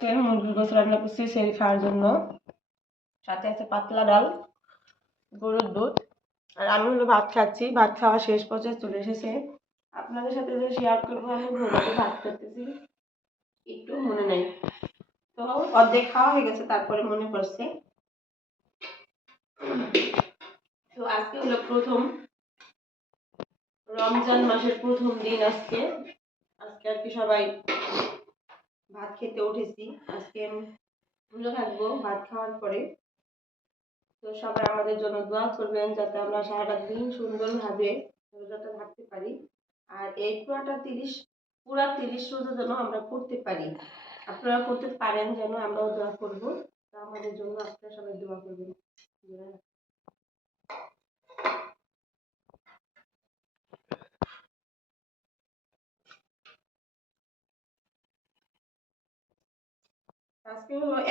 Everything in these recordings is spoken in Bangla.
মুরগির গোস রান্না করছি সেরি খাওয়ার জন্য? সাথে আছে পাতলা ডাল, গরুর দুধ, আর আমি হলো ভাত খাচ্ছি। ভাত খাওয়া শেষ পর্যায়ে চলে এসেছে। আপনাদের সাথে যে শেয়ার করব, আমি ভোররাতে ভাত একটু মনে নেই। তো অর্ধেক খাওয়া হয়ে গেছে, তারপরে মনে পড়ছে। তো আজকে হলো প্রথম। রমজান মাসের প্রথম দিন আজকে। আজকে আর কি সবাই ভাত খেতে উঠেছি। আজকে ভুলে থাকব, ভাত খাওয়ার পরে। তো সবাই আমাদের জন্য দোয়া করবেন যাতে আমরা সারাটা দিন সুন্দরভাবে রোজাটা থাকতে পারি। আর এই পুরাটা তিরিশ, পুরা তিরিশ রোজা যেন আমরা করতে পারি। আপনারা করতে পারেন যেন আমরাও দোয়া করব। তো আমাদের জন্য আপনারা সবাই দোয়া করবেন।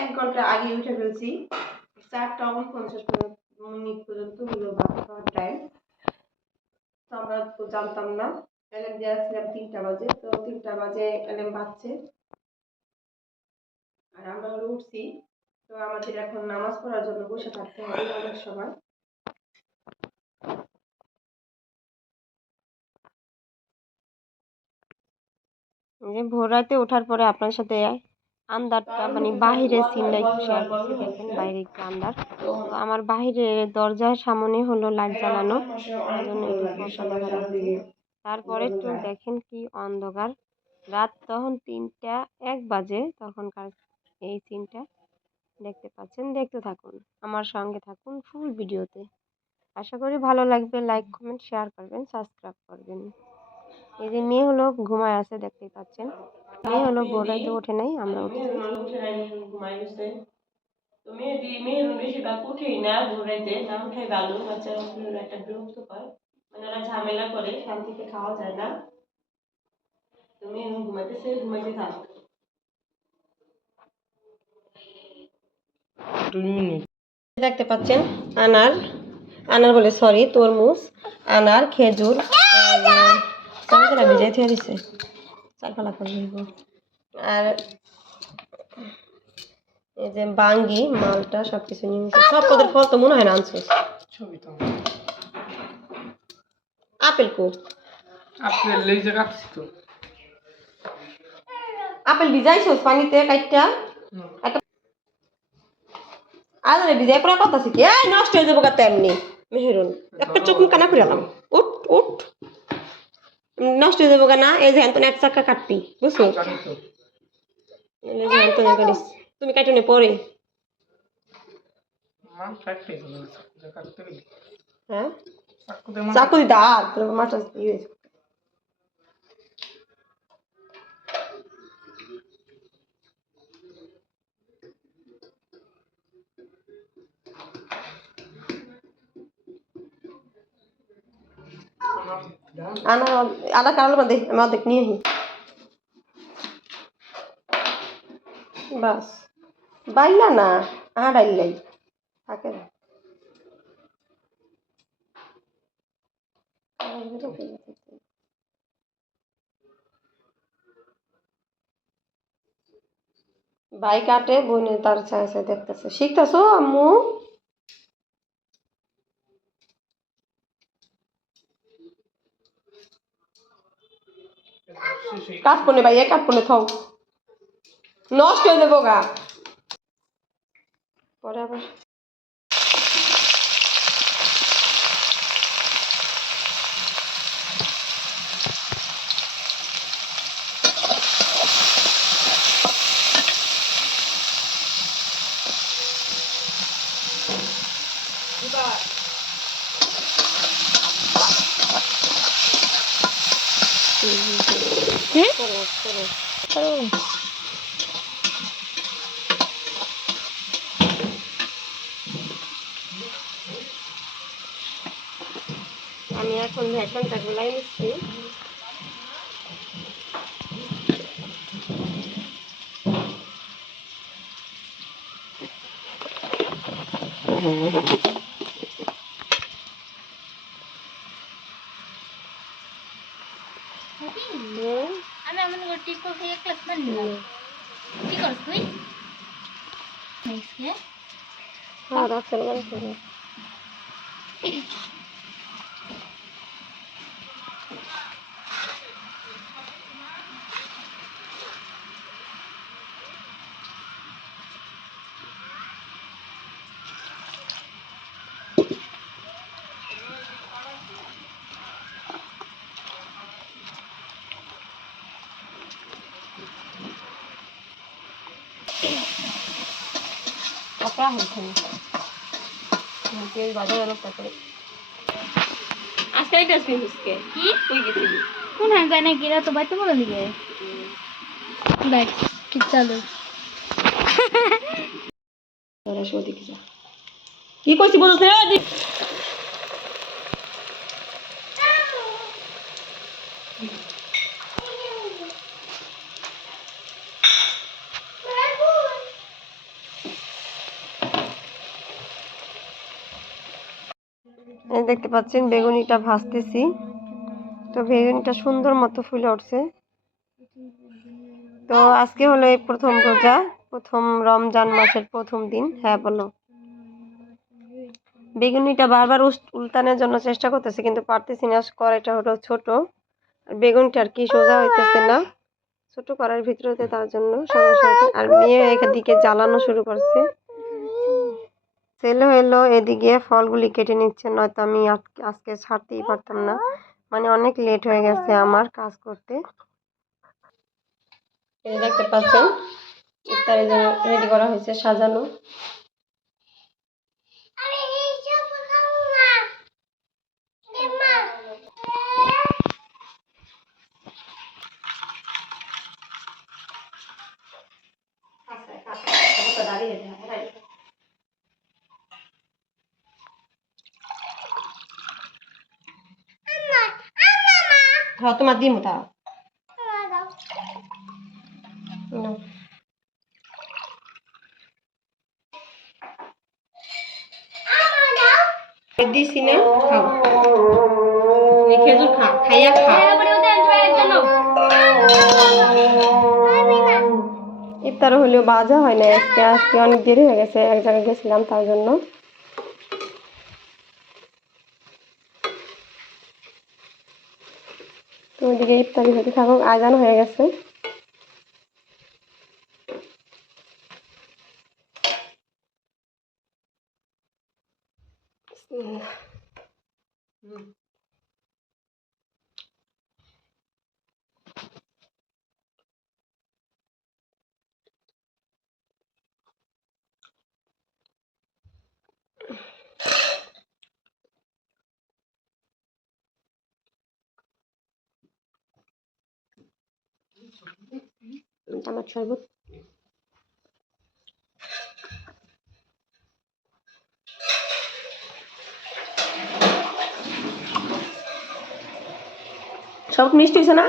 এক ঘণ্টা আগে উঠে ফেলছি। চারটা উনপঞ্চাশ মিনিট পর্যন্ত ভাত খাওয়ার টাইম তো আমরা তো জানতাম না। তিনটা বাজে, তো তিনটা বাজে আর আমরা হলো উঠছি। তো আমাদের এখন নামাজ পড়ার জন্য বসে থাকতে হবে অনেক সময়। ভোর রাতে ওঠার পরে আপনার সাথে আন্দারটা মানে বাহিরের সিনটা একটু শেয়ার করছি, দেখেন বাইরে একটু আন্দার তো আমার বাহিরের দরজার সামনে হলো লাইট জ্বালানো জন্য তারপরে একটু দেখেন কি অন্ধকার। রাত তখন তিনটা, এক বাজে তখনকার এই সিনটা দেখতে পাচ্ছেন, দেখতে থাকুন, আমার সঙ্গে থাকুন ফুল ভিডিওতে আশা করি ভালো লাগবে লাইক কমেন্ট শেয়ার করবেন সাবস্ক্রাইব করবেন। এই যে মেয়ে হলো, ঘুমায় আছে, দেখতেই পাচ্ছেন। মেয়ে হলো ভোররাতে ওঠে নাই আমরা উঠেছি তো মেয়েদি মেয়ের বেশিরভাগ উঠেই না ভোররাতে না উঠাই ভালো বাচ্চারা উঠলে একটা বিরক্ত পায় মানে ওরা ঝামেলা করে শান্তিতে খাওয়া যায় না। তো মেয়ে ঘুমাইতেছে ঘুমাইতে থাক। দেখতে পাচ্ছেন আনার আনার বলে সরি তরমুজ আনার খেজুর ভিজাই দিছে। করে আর এই যে বাঙ্গি মালটা সব কিছু নিয়ে নিয়েছে সব পদের ফল তো মনে হয় না আনছিস? ছবি তো। আপেল কো? আপেল লেজে রাখছি তো। আপেল ভিজাইছিস পানিতে কাইটটা? আরে ভিজাই পড়া কথা শিখি এই নষ্ট হয়ে যাব কাতে এমনি মেহেরুন একটা চোখ মুখ কানা উঠ উঠ নষ্ট হয়ে যাব কেনা? এই যে হ্যান এক চাকা কাটবি বুঝছ? তুমি পরে। মান কাটতে গেল চাকু হ্যাঁ? দিতে আর তোর মাথা ইয়ে হয়েছে আনা, আদা কারণ দে আমি অর্ধেক নিয়ে আহি। বাস। বাইলা না, আহা ডাইলাই থাকে না। ভাই কাটে বোনে তার ছায়া দেখতেছে। শিখতেছো, আম্মু? কাটপনে ভাই এ কাটপনে থাও। নষ্ট হয়ে যাব গা পরে আবার করো করো আমি এখন ভ্যাকনটা গুলাই নিচ্ছি। হুম কি করছ তুই নেক্সট কে আর আসলে পারব কপড়া হয়েছে তেল বাজা গেল তারপরে আজকে একটা হুসকে কি? তুই গেছিলি? কোন হ্যাঁ না গিরা তো বাইতে বলে দিকে দেখ কি চালু। কি করছি বুঝছ দেখতে পাচ্ছেন, বেগুনিটা ভাজতেছি। তো বেগুনিটা সুন্দর মতো ফুলে উঠছে। তো আজকে হলো এই প্রথম রোজা, প্রথম রমজান মাসের প্রথম দিন। হ্যাঁ বলো। বেগুনিটা বারবার উল্টানোর জন্য চেষ্টা করতেছি, কিন্তু পারতেছি না। কড়াইটা হলো ছোট। বেগুনটা আর কি সোজা হইতেছে না। ছোট কড়াইয়ের ভিতরেতে তার জন্য সমস্যা আর মেয়ে এদিকে জ্বালানো শুরু করছে। ছেলে এলো, এদিকে ফলগুলি কেটে নিচ্ছে, নয়তো আমি আজকে- ছাড়তেই পারতাম না। মানে অনেক লেট হয়ে গেছে আমার কাজ করতে। দেখতে পাচ্ছেন, ইফতারের জন্য রেডি করা হয়েছে, সাজানো। হ্যাঁ তোমার দিমু তা। দিছি খা, খাইয়া খা। ইফতার হলেও বাজা হয় না, আজকে আজকে অনেক দেরি হয়ে গেছে, এক জায়গায় গেছিলাম তার জন্য তো ওইদিকে ইফতারি হতে থাকুক আজান হয়ে গেছে। আমার শরবত। সব মিষ্টি হয়েছে না?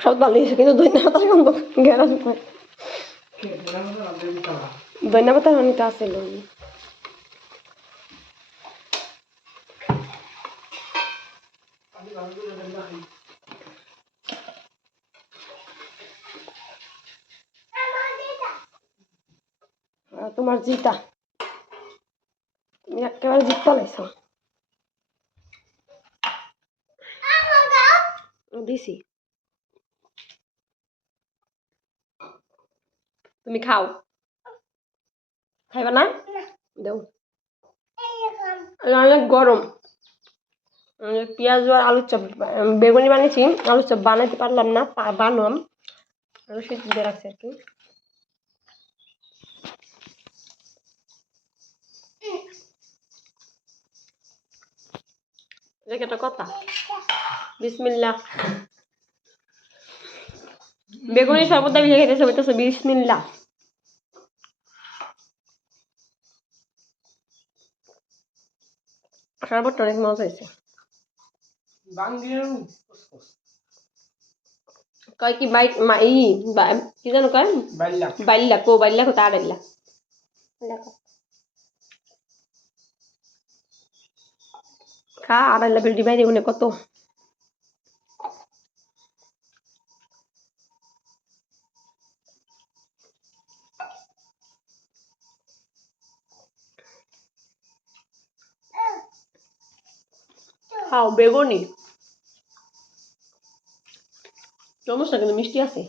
সব ভালো হয়েছে কিন্তু ধন্যবাদ গেরাজ ধন্যবাদ অনেকটা তোমার জিতা। তুমি একেবারে জিততে লাইছো দিছি। তুমি খাও। খাইবা না? দেও। অনেক গরম। পেঁয়াজ আর আলুর চপ বেগুনি বানিয়েছি। আলুর চপ বানাতে পারলাম না বানাম। আলু সিদ্ধ রাখছি আর কি এটা কি একটা কথা বিসমিল্লা বেগুনি সর্বদা ভিজে খেতেছে বলতেছে বিসমিল্লা শরবতটা অনেক মজা হয়েছে কয় কি বাইক মা ই বা- কি জানো কয় বাইলা বাইল্লা কো বাইল্লা কো তা বাইল্লা కారాల బిడ్డి మరి ఉన్న కొత్త খাও বেগুনি। সমস্যা কিন্তু মিষ্টি আছে?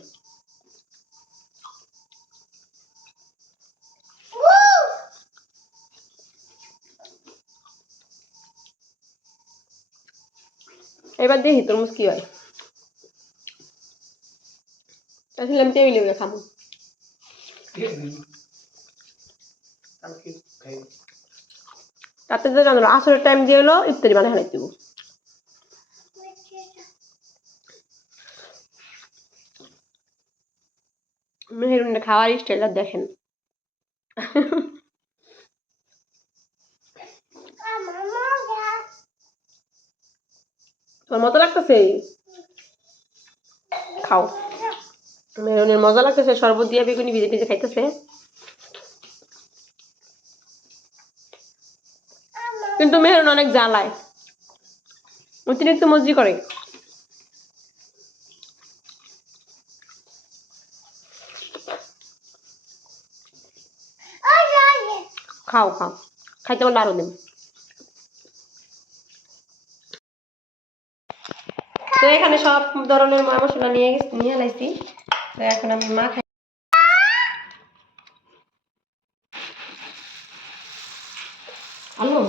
এবার দেখি তরমুজ কি হয় তাহলে আমি টেবিলে বসে খাব কালকে খাই তাতে তো জানো আসরের টাইম দিয়ে হলো ইফতারি বানাই হারাই দেবো মেহেরুনের খাওয়ার স্টাইলটা দেখেন তোর মতো লাগতেছে? খাও। মেহরুনের মজা লাগতেছে, শরবত দিয়ে বেগুনি ভিজে ভিজে খাইতেছে। কিন্তু মেহরুন অনেক জ্বালায়। অতিরিক্ত মজি করে। খাও খাও। খাইতে বললে আরও দেন তো এখানে সব ধরনের ময় মশলা নিয়ে গেছি, নিয়ে লাইছি তো এখন আমি মা খাই। আলু?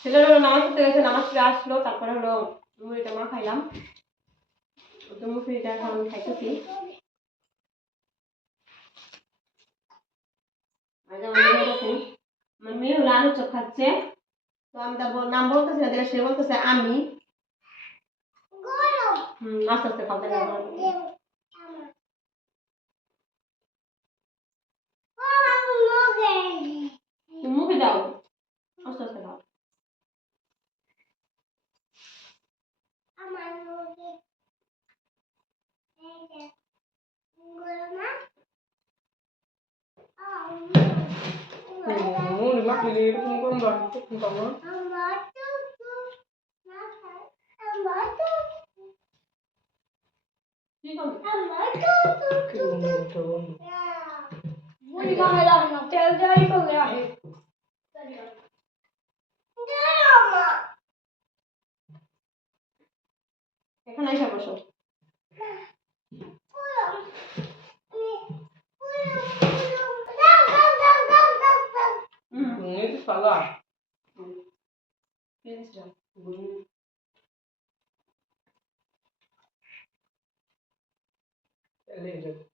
ছেলেরা হলো নামাজ পড়তে গেছে নামাজ পড়ে আসলো তারপরে হলো মুড়িটা মা খাইলাম। তো মুড়িটা এখন আমি খাইতেছি। আর যেমন মেয়ে আমার মেয়ে হলো আলু চপ খাচ্ছে। তো আমি তার নাম বলতেছি না দেখে সে বলতেছে আমি। হুম আস্তে আস্তে খাওয়া মুখে দাও। আস্তে আস্তে খাও। মুড়ি মাখিয়ে এরকম কোন বাড়ি কোন পাবো কি করবে মুড়ি খাওয়া যাবে না তেল দেওয়াই করলে আহে এখানে এসে বসো হুম এটা সালা পেয়েছিলাম লেগে যাবে